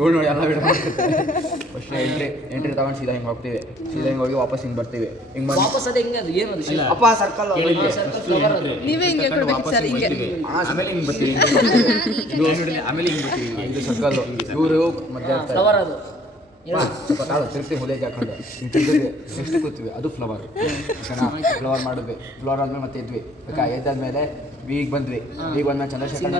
ಇವಳು ನೋಡಿ ಎಲ್ಲ ವಿಡಿಯೋ ಮಾಡ್ತಿರ್ತಾರೆ. ಫಸ್ಟ್ ಎಂಟ್ರಿ ತಗೊಂಡು ಸೀದಾ ಹಿಂಗೆ ಹೋಗ್ತೀವಿ, ಸೀದಾ ಹಿಂಗೆ ಹೋಗಿ ವಾಪಸ್ ಹಿಂಗೆ ಬರ್ತೀವಿ. ಹಿಂಗೆ ವಾಪಸ್ ಅದೇ ಹೆಂಗೆ ಅದು ಏನು ಅದು ಅಪ್ಪ ಸರ್ಕಲ್ ನೀವೇ ಹಿಂಗೆ ಹೇಳ್ಕೊಡ್ಬೇಕು ಸರ್ ಹಿಂಗೆ. ಆಮೇಲೆ ಹಿಂಗೆ ಬರ್ತೀವಿ, ಆಮೇಲೆ ಹಿಂಗೆ ಬರ್ತೀವಿ. ಇದು ಸರ್ಕಲ್ಲು ಇವರು ಮಧ್ಯ ಫ್ಲವರ್ ಅದು ಸ್ವಲ್ಪ ಕಾಳು ತಿರುಗ್ತೀವಿ, ಹುಲಿಗೆ ಹಾಕೊಂಡು ಹಿಂಗೆ ತಿರ್ಗಿದ್ವಿ. ನೆಕ್ಸ್ಟ್ ಕೂತೀವಿ, ಅದು ಫ್ಲವರ್. ಫ್ಲವರ್ ಮಾಡಿದ್ವಿ. ಫ್ಲವರ್ ಆದ್ಮೇಲೆ ಮತ್ತೆ ಇದ್ವಿ. ಎದ್ದಾದ್ಮೇಲೆ ಈಗ ಬಂದ್ವಿ. ಈಗ ಬಂದ್ಮೇಲೆ ಚಂದ್ರಶೇಖರ್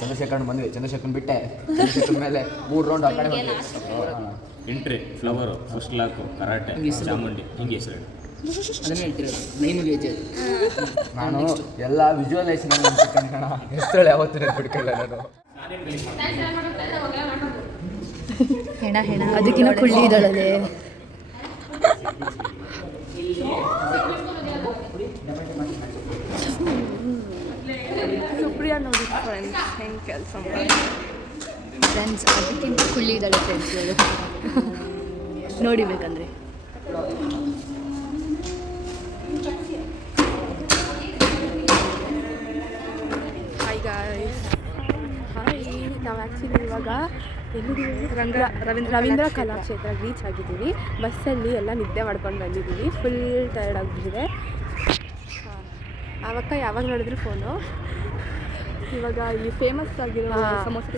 ಚಂದ್ರಶೇಖರ್ ಬಂದ್ವಿ. ಚಂದ್ರಶೇಖರ್ ಬಿಟ್ಟೆ. ಚಂದ್ರಶೇಖರ್ ಮೇಲೆ 3 ರೌಂಡ್ ಆ ಕಡೆ ಬಂದ್ವಿ. Entry flower, first lock, karate, Chamundi, ಹಿಂಗೆ ಹೆಸರು ಅದನ್ನೇ ಹೇಳ್ತೀರ 9 age. ನಾನು ಎಲ್ಲ ವಿಜುವಲೈಸೇಷನ್ ಕಣ ಹೆಸರು ಯಾವತ್ತೂ ನೆನ್ಪಿಟ್ಕೊಳ್ಳ ನಾನು. ಹೆಣ ಅದಕ್ಕಿಂತ ಕುಳ್ಳಿ ಇದ್ದಾಳಲ್ಲೇ. ಸುಪ್ರಿಯಾ ನೋಡಿ ಫ್ರೆಂಡ್ಸ್ ಹೆಂಗೆ ಕೆಲಸ ಫ್ರೆಂಡ್ಸ್ ಅದಕ್ಕಿಂತ ಕುಳ್ಳಿ ಇದ್ದಾಳೆ ಫ್ರೆಂಡ್ಸ್ ಇವರು ನೋಡಿಬೇಕಂದ್ರೆ. Hi guys, hi. ನಾವು ಆ್ಯಕ್ಚುಲಿ ಇವಾಗ ರವೀಂದ್ರ ಕಲಾಕ್ಷೇತ್ರ ರೀಚ್ ಆಗಿದ್ದೀವಿ. ಬಸ್ಸಲ್ಲಿ ಎಲ್ಲ ನಿದ್ದೆ ಮಾಡ್ಕೊಂಡು ಬಂದಿದ್ದೀವಿ. ಫುಲ್ ಟಯರ್ಡ್ ಆಗಿಬಿಟ್ಟಿದೆ. ಆವಕ್ಕ ಯಾವಾಗ ನೋಡಿದ್ರು ಫೋನು. ಇವಾಗ ಇಲ್ಲಿ ಫೇಮಸ್ ಆಗಿರೋ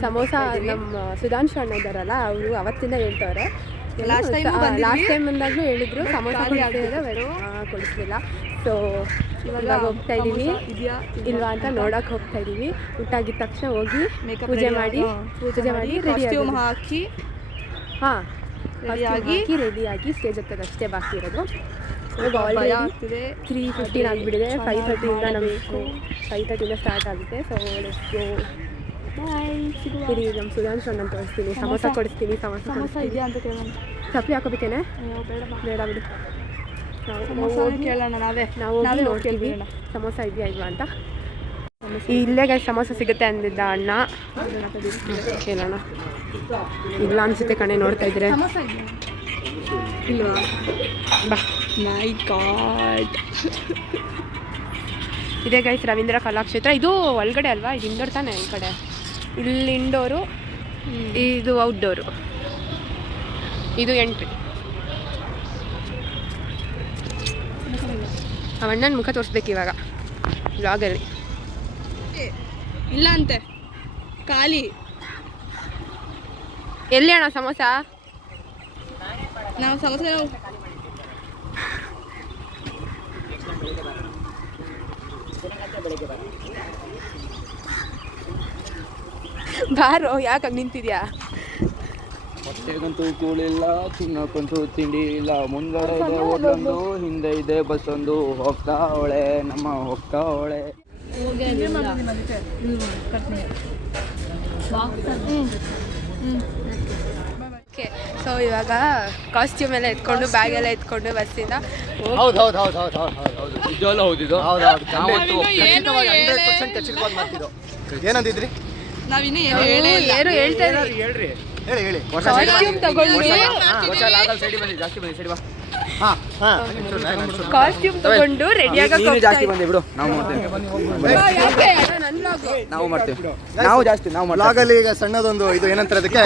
ಸಮೋಸ ನಮ್ಮ ಸುಧಾಂಶು ಅಣ್ಣ ಇದ್ದಾರಲ್ಲ, ಅವರು ಅವತ್ತಿಂದ ಹೇಳ್ತವ್ರೆ. ಲಾಸ್ಟ್ ಟೈಮ್ ಬಂದಾಗಲೂ ಹೇಳಿದ್ರು ಸಮೋಸ ಕೊಡಿಸ್ಲಿಲ್ಲ. ಸೊ ಇವಾಗ ಹೋಗ್ತಾ ಇದ್ದೀವಿ, ಇಲ್ವಾ ಅಂತ ನೋಡಕ್ಕೆ ಹೋಗ್ತಾ ಇದ್ದೀವಿ. ಊಟ ಆಗಿದ ತಕ್ಷಣ ಹೋಗಿ ಪೂಜೆ ಮಾಡಿ ರೆಡಿ ಹಾಕಿ ರೆಡಿಯಾಗಿ ಸ್ಟೇಜ್ ಹತ್ತದ ಅಷ್ಟೇ ಬಾಕಿ ಇರೋದು. ಆಗ್ತಿದೆ 3:15 ಆಗಿಬಿಟ್ಟಿದೆ. 5:30 ನಮಗೆ 5:30 ಸ್ಟಾರ್ಟ್ ಆಗುತ್ತೆ. So bye. ನಮ್ಮ ಸುಧಾಂಶ್ ಅಣ್ಣ ತೋರಿಸ್ತೀನಿ, ಸಮೋಸ ಕೊಡಿಸ್ತೀನಿ. ಸಮೋಸ ಇದೆಯಾ ಅಂತ ಕೇಳೋಣ. ಚಪ್ಪಲಿ ಹಾಕೋಬೇಕೇನೆ? ಬೇಡ ಬಿಡು, ಕೇಳೋಣ. ನಾವು ನೋಡ್ತೀವಿ ಸಮೋಸ ಇದೆಯಾ ಇಲ್ವಾ ಅಂತ. ಇಲ್ಲೇ ಸಮೋಸ ಸಿಗುತ್ತೆ ಅಂದಿದ್ದ ಅಣ್ಣ, ಕೇಳೋಣ. ಇಲ್ಲ ಅನ್ಸುತ್ತೆ ಕಣೆ, ನೋಡ್ತಾ ಇದ್ರೆ ಇಲ್ವಾ? ಬಾ. ಮೈ ಗಾಡ್. ಇದೇ ಗೈಸ್ ರವೀಂದ್ರ ಕಲಾಕ್ಷೇತ್ರ. ಇದು ಒಳಗಡೆ ಅಲ್ವಾ? ಇದು ಇಂಡೋರ್ ತಾನೆ. ಈ ಕಡೆ ಇಲ್ಲಿ ಇಂಡೋರು, ಇದು ಔಟ್ಡೋರು, ಇದು ಎಂಟ್ರಿ. ಅಣ್ಣನ ಮುಖ ತೋರಿಸ್ಬೇಕು ಇವಾಗ ವ್ಲಾಗಲ್ಲಿ. ಇಲ್ಲ ಅಂತೆ ಖಾಲಿ. ಎಲ್ಲಿ ಅಣ್ಣ ಸಮೋಸ? ನಾವು ಸಮೋಸ ಬಾರೋ, ಯಾಕೆ ನಿಂತಿದ್ಯಾ? ಹೊಟ್ಟೆಗಂತೂ ಕೂಳಿಲ್ಲ, ತಿನ್ನಕ್ಕಂತೂ ತಿಂಡಿ ಇಲ್ಲ. ಮುಂದ್ಗಡೆ ಇದೆ ಹೋಟ್ಲೊಂದು, ಹಿಂದೆ ಇದೆ ಬಸ್ಸೊಂದು. ಹೋಗ್ತಾ ಅವಳೆ ನಮ್ಮ ಹೋಗ್ತಾ ಅವಳೆ. ಓಕೆ, ಸೊ ಇವಾಗ ಕಾಸ್ಟ್ಯೂಮ್ ಎಲ್ಲ ಎತ್ಕೊಂಡು ಬ್ಯಾಗ್ ಎಲ್ಲ ಎತ್ಕೊಂಡು ಬಸ್ಸಿಂದ ಏನಂದಿದ್ರಿ? ನಾವಿನ್ನೂ ಏನು ಹೇಳ್ತಾ ಹೇಳಿ ಕಾಸ್ಟ್ಯೂಮ್ ತಗೊಂಡು ರೆಡಿ ಜಾಸ್ತಿ ಬಂದೆ ಬಿಡು, ನಾವು ಮಾಡ್ತೇವೆ. ನಾವು ಜಾಸ್ತಿ ಲಾಗಲ್ಲಿ ಈಗ ಸಣ್ಣದೊಂದು ಇದು ಏನಂತಾರೆ ಅದಕ್ಕೆ?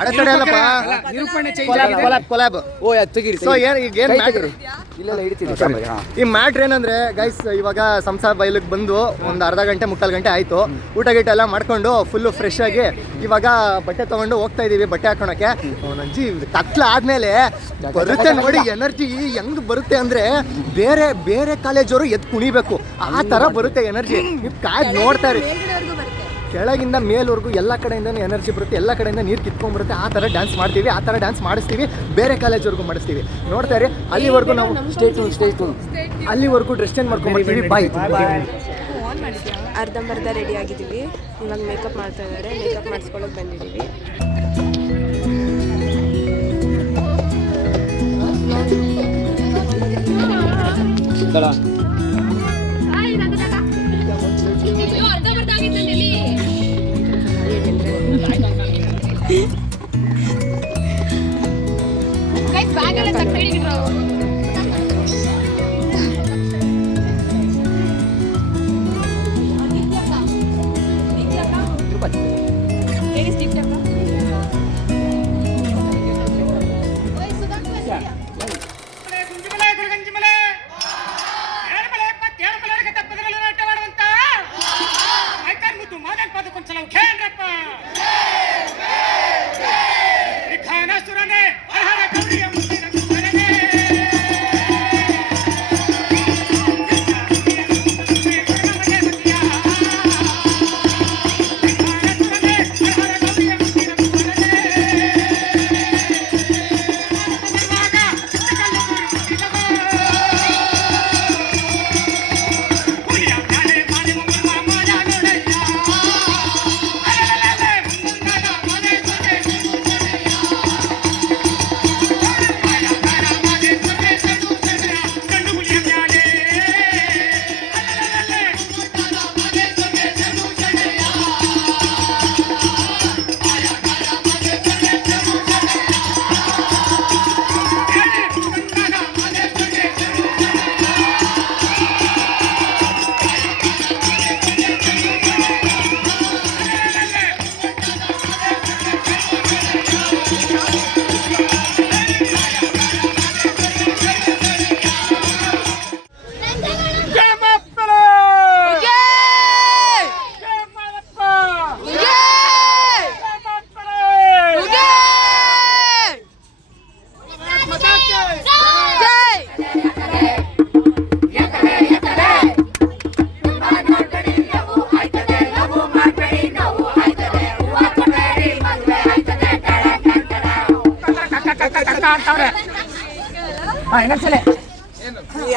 ಅಡೆತಡೆ ಅಲ್ಲಪ್ಪ, ಕೊಲಾಬ್. ಓ ತೆಗೀರಿ. ಸೊ ಈಗ ಏನು ಈ ಮ್ಯಾಟ್ರ್ ಏನಂದ್ರೆ ಗೈಸ್, ಇವಾಗ ಸಂಸಾ ಬೈಲಿಗೆ ಬಂದು ಒಂದು ಅರ್ಧ ಗಂಟೆ 3/4 ಗಂಟೆ ಆಯ್ತು. ಊಟ ಗೀಟ ಎಲ್ಲ ಮಾಡ್ಕೊಂಡು ಫುಲ್ಲು ಫ್ರೆಶ್ ಆಗಿ ಇವಾಗ ಬಟ್ಟೆ ತಗೊಂಡು ಹೋಗ್ತಾ ಇದೀವಿ ಬಟ್ಟೆ ಹಾಕೊಳಕ್ಕೆ. ನಂಜಿ ಕತ್ಲ ಆದ್ಮೇಲೆ ಬರುತ್ತೆ ನೋಡಿ ಎನರ್ಜಿ. ಹೆಂಗ್ ಬರುತ್ತೆ ಅಂದ್ರೆ ಬೇರೆ ಬೇರೆ ಕಾಲೇಜವರು ಎದ್ದು ಕುಣಿಬೇಕು, ಆ ತರ ಬರುತ್ತೆ ಎನರ್ಜಿ. ನೀವು ಕಾಯ್ದು ನೋಡ್ತಾ ಇರಿ. ಕೆಳಗಿಂದ ಮೇಲ್ವರೆಗೂ ಎಲ್ಲ ಕಡೆಯಿಂದನೂ ಎನರ್ಜಿ ಬರುತ್ತೆ, ಎಲ್ಲ ಕಡೆಯಿಂದ ನೀರು ಕಿತ್ಕೊಂಡ್ಬರುತ್ತೆ. ಆ ಥರ ಡ್ಯಾನ್ಸ್ ಮಾಡ್ತೀವಿ, ಆ ಥರ ಡ್ಯಾನ್ಸ್ ಮಾಡಿಸ್ತೀವಿ, ಬೇರೆ ಕಾಲೇಜ್ವರೆಗೂ ಮಾಡಿಸ್ತೀವಿ. ನೋಡ್ತಾ ಇರಿ. ಅಲ್ಲಿವರೆಗೂ ನಾವು ಸ್ಟೇಜ್ ಅಲ್ಲಿವರೆಗೂ ಡ್ರೆಸ್ ಚೇಂಜ್ ಮಾಡ್ಕೊಂಡ್ಬರ್ತೀವಿ. ಬಾಯ್. ಅರ್ಧಂಬರ್ಧ ರೆಡಿ ಆಗಿದ್ದೀವಿ. ಇವಾಗ ಮೇಕಪ್ ಮಾಡ್ತಾ ಇದ್ದಾರೆ, ಮೇಕಪ್ ಮಾಡಿಸ್ಕೊಳ್ಳೋಕೆ ಬಂದಿದ್ದೀವಿ.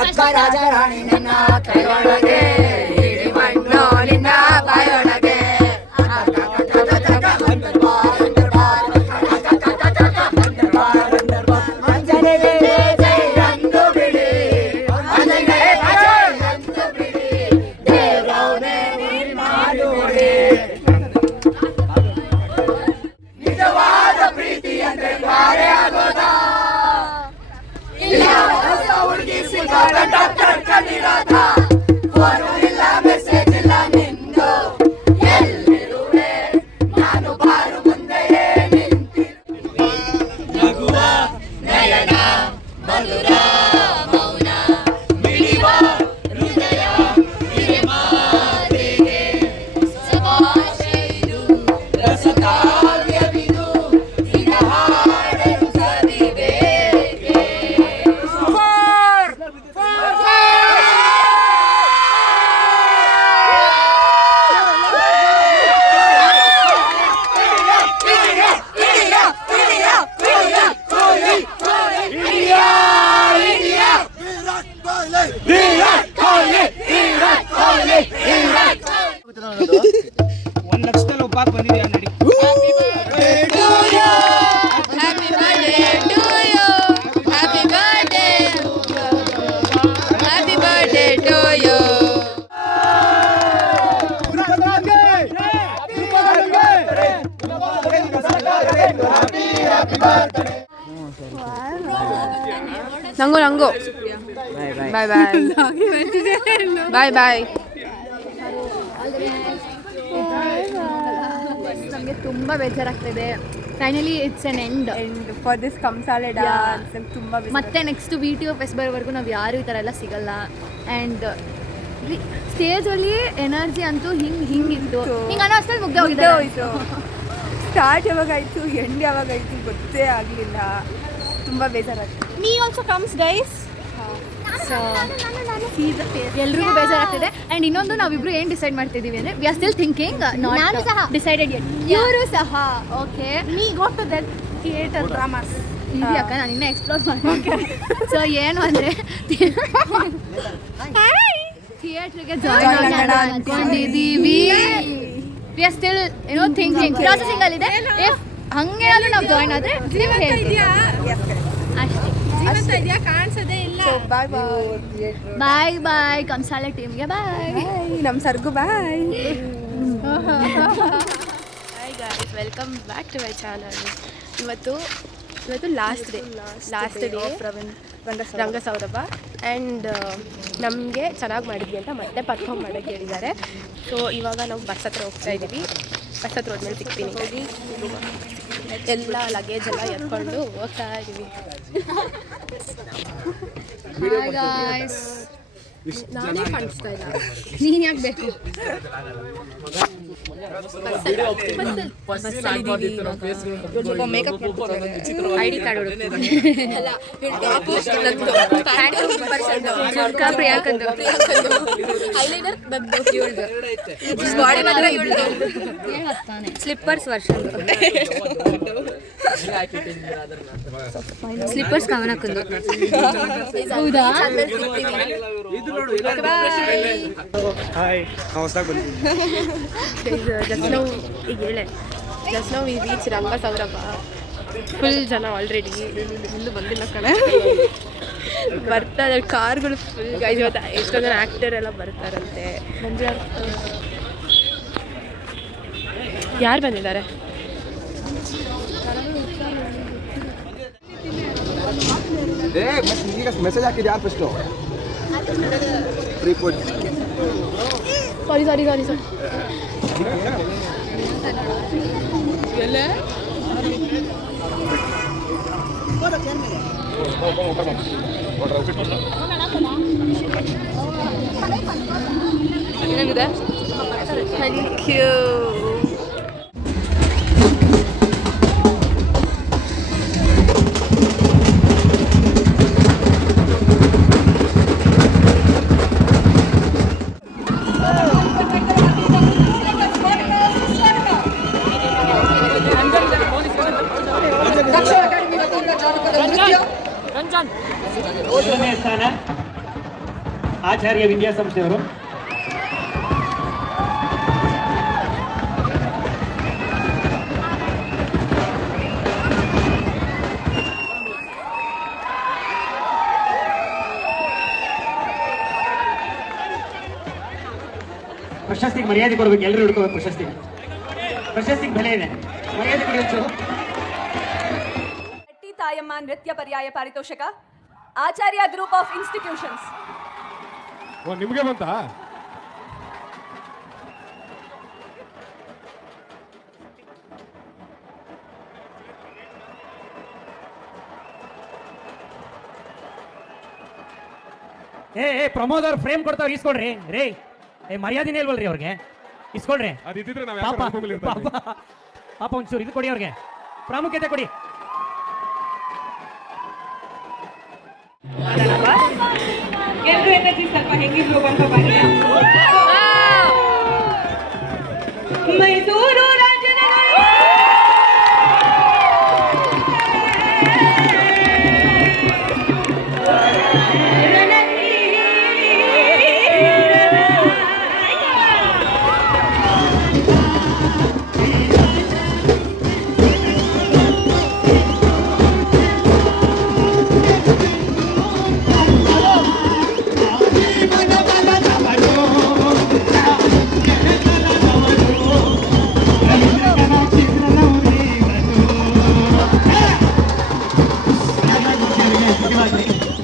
ಅಕ್ಕ ರಾಜ ರಾಣಿ ನಿನ್ನ ಕೈಯೊಳಗೆ ಇಡಿ ಮಣ್ಣು ನಿನ್ನ ಬಾಯೊಳಗೆ ನಿಜವಾದ ಪ್ರೀತಿ ಅಂದ್ರೆ ಬಾರೆ ಆಗೋದಾ ಇಲ್ಲ ಹುಡುಗಿ ಸಿಗೋದ ಡಾಕ್ಟರ್ ಕಣ್ಣಿರಾದ ಫೋನು ಇಲ್ಲ ಮೆಸೇಜ್ ಇಲ್ಲ ನಿಂದು ಎಲ್ಲಿರುವೆ ನಾನು ಬಾರು ಮುಂದೆಯೇ ನಿಂತಿರು ನಗುವ ನಯನ ಮಧುರ ಮೌನ ಮಿಡಿವ ಹೃದಯ ಹಿರಿಯ ಮಾತಿಗೆ ಸಭಾಷೆಯಿದು ರಸಕಾವ್ಯವಿದು ನಿನ್ನ ಹಾಡಲು ಸವಿಬೇಕೆ ನಂಗು ನಂಗು ಬಾಯ್ ಬಾಯ್ ಬಾಯ್ ಬಾಯ್. ನಮಗೆ ತುಂಬ ಬೇಜಾರಾಗ್ತಿದೆ. Finally it's an end for this Kamsale dance ತುಂಬ ಮತ್ತೆ ನೆಕ್ಸ್ಟ್ VTO ಫೆಸ್ಟ್ ಬರೋವರೆಗೂ ನಾವು ಯಾರು ಈ ಥರ ಎಲ್ಲ ಸಿಗಲ್ಲ. ಆ್ಯಂಡ್ ಸ್ಟೇಜಲ್ಲಿ ಎನರ್ಜಿ ಅಂತೂ ಹಿಂಗಿತ್ತು, ಹಿಂಗೆ ಅನ್ನೋ ಅಷ್ಟಲ್ಲಿ ಮುಗ್ದೆ ಹೋಗಿದೆ. ಹೋಯ್ತು. ಸ್ಟಾರ್ಟ್ ಯಾವಾಗಾಯಿತು ಎಂಡ್ ಯಾವಾಗಾಯಿತು ಗೊತ್ತೇ ಆಗಲಿಲ್ಲ. ತುಂಬ ಬೇಜಾರಾಗ್ತದೆ. ನೀ ಆಲ್ಸೋ ಕಮ್ಸ್ ಗೈಸ್. ಎಲ್ರಿಗೂ ಬೇಜಾರಾಗ್ತಿದೆ. ಆ್ಯಂಡ್ ಇನ್ನೊಂದು ನಾವಿಬ್ರು ಏನು ಡಿಸೈಡ್ ಮಾಡ್ತಿದ್ದೀವಿ ಅಂದರೆ ವಿ ಆರ್ ಸ್ಟಿಲ್ ಥಿಂಕಿಂಗ್, ನಾನು ಸಹ ಡಿಸೈಡೆಡ್ ಯೆಟ್, ಇವರು ಸಹ. ಓಕೆ, ನೀ go to that theatre dramas ಇಲ್ಲಿ ಅಕ್ಕ, ನಾನು ಇನ್ನೂ ಎಕ್ಸ್ಪ್ಲೋರ್ ಮಾಡ್ತೀನಿ. ಸೊ ಏನು ಅಂದರೆ ಥಿಯೇಟ್ರಿಗೆ ಜಾಯ್ನ್ ಆಗೋಣ ಅಂದ್ಕೊಂಡಿದ್ದೀವಿ. We are still thinking, processing ಅಲ್ಲಿದೆ. ಇಫ್ ಹಂಗೇನಾದ್ರೂ ನಾವು ಜಾಯ್ನ್ ಆದರೆ ನಿಮ್ಗೆ ಹೇಳ್ತೀವಿ ಅಷ್ಟೇ. ಕಾಣಿಸೋದೇ ಇಲ್ಲ. ಬಾಯ್ ಬಾಯ್ ಬಾಯ್ ಕಂಸಾಲೆ ಟೀಮ್ಗೆ ಬಾಯ್. ನಮ್ಮ ಸರ್ಗು bye. Hi guys, welcome back to my channel. ಇವತ್ತು ಲಾಸ್ಟ್ ಡೇ ರಂಗಸೌರಭ. ಆ್ಯಂಡ್ ನಮಗೆ ಚೆನ್ನಾಗಿ ಮಾಡಿದ್ವಿ ಅಂತ ಮತ್ತೆ ಪರ್ಫಾರ್ಮ್ ಮಾಡೋಕ್ಕೆ ಹೇಳಿದ್ದಾರೆ. ಸೊ ಇವಾಗ ನಾವು ಬಸ್ ಹತ್ರ ಹೋಗ್ತಾ ಇದ್ದೀವಿ. ಬಸ್ ಹತ್ರ ಹೋದ್ಮೇಲೆ ಸಿಗ್ತೀನಿ. ಹೋಗಿ ಎಲ್ಲ ಲಗೇಜ್ ಎಲ್ಲ ಎತ್ಕೊಂಡು ಹೋಗ್ತಾ ಇದ್ದೀವಿ. Hi guys. ನಾನೇ ಕಾಣಿಸ್ತಾ ಇಲ್ಲ. ನೀನು ಯಾಕೆ ಬೇಕು? ಮೇಕಪ್ ID ಕಾರ್ಡ್ ಪ್ರಿಯಾಂಕಂದು ಐಲೈನರ್ ಬಾಡಿ ಮಾತ್ರ ಸ್ಲಿಪ್ಪರ್ಸ್ ವರ್ಷನ್ ಸ್ಲಿಪ್ಪರ್ಸ್ ಕವನಕ್ಕಂದು. ಹೌದಾ? ಜಸ್ಟ್ ನಾವು ಈ ರೀಚ್ ರಂಗಸೌರಭ. ಫುಲ್ ಜನ ಆಲ್ರೆಡಿ ಮುಂದೆ ಬಂದಿಲ್ಲ ಕಡೆ ಬರ್ತಾರೆ. ಕಾರ್ಗಳು ಫುಲ್ ಗೈಸ್. ಇವತ್ತು ಎಷ್ಟೋ ಜನ ಆ್ಯಕ್ಟರ್ ಎಲ್ಲ ಬರ್ತಾರಂತೆ. ಯಾರು ಬಂದಿದ್ದಾರೆ? ಮೆಸೇಜ್ ಹಾಕಿದ್ದು ಯಾರು ಫಸ್ಟು? ಸಾರಿ ಏನಾಗಿದೆ? Thank you. ದಕ್ಷ ಅಕಾಡೆಮಿ ವತಿಯಿಂದ ಜಾನಪದ ಮೊದಲನೇ ಸ್ಥಾನ ಆಚಾರ್ಯ ವಿದ್ಯಾಸಂಸ್ಥೆಯವರು. ಪ್ರಶಸ್ತಿಗೆ ಮರ್ಯಾದೆ ಕೊಡಬೇಕು, ಎಲ್ಲರೂ ಹಿಡ್ಕೋಬೇಕು. ಪ್ರಶಸ್ತಿಗೆ ಬೆಲೆ ಇದೆ, ಮರ್ಯಾದೆ ಕೊಡಿ ಒಂಚೂರು. ತಾಯಮ್ಮ ನೃತ್ಯ ಪರ್ಯಾಯ ಪಾರಿತೋಷಕ ಆಚಾರ್ಯ ಗ್ರೂಪ್ ಆಫ್ ಇನ್ಸ್ಟಿಟ್ಯೂಷನ್ಸ್. ನಿಮಗೆ ಬಂತಾ? ಪ್ರಮೋದ್ ಅವ್ರು ಫ್ರೇಮ್ ಕೊಡ್ತಾವ್ರು, ಇಸ್ಕೊಡ್ರಿ ರೇ. ಮರ್ಯಾದಿನೇ ಇಲ್ವಲ್ರಿ ಅವ್ರಿಗೆ, ಇಸ್ಕೊಡ್ರಿ. ಪಾಪ ಒಂಚೂರು ಇದು ಕೊಡಿ, ಅವ್ರಿಗೆ ಪ್ರಾಮುಖ್ಯತೆ ಕೊಡಿ. ಎಲ್ಲರೂ ಎನರ್ಜಿ ಸ್ವಲ್ಪ ಹೆಂಗಿದ್ರು ಬಂದು ಬನ್ನಿ. ಮೈಸೂರು ರಾಜ್ಯದ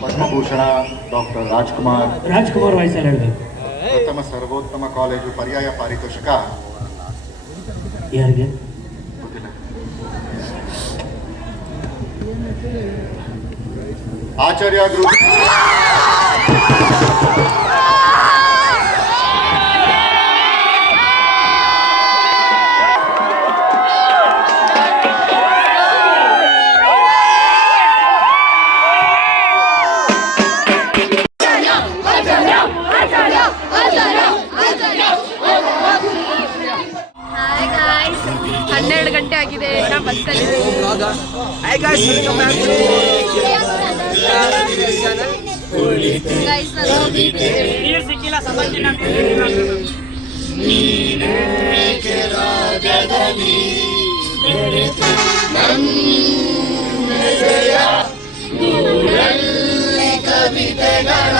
ಪದ್ಮಭೂಷಣ ಡಾಕ್ಟರ್ ರಾಜ್ಕುಮಾರ್ ವಯಸ್ಸಲ್ಲಿ ಹೇಳ್ಬೇಕು. ಪ್ರಥಮ ಸರ್ವೋತ್ತಮ ಕಾಲೇಜು ಪರ್ಯಾಯ ಪಾರಿತೋಷಕ ಯಾರಿಗೆ? ಗೊತ್ತಿಲ್ಲ. ಆಚಾರ್ಯ ಗ್ರೂಪ್. ಹಾಯ್ ಗಾಯ್ಸ್, 12 ಗಂಟೆ ಆಗಿದೆ, ನಾವು ಬಸ್ಸಲ್ಲಿ ಸಿಕ್ಕಿಲ್ಲ ಕವಿತೆಗಳ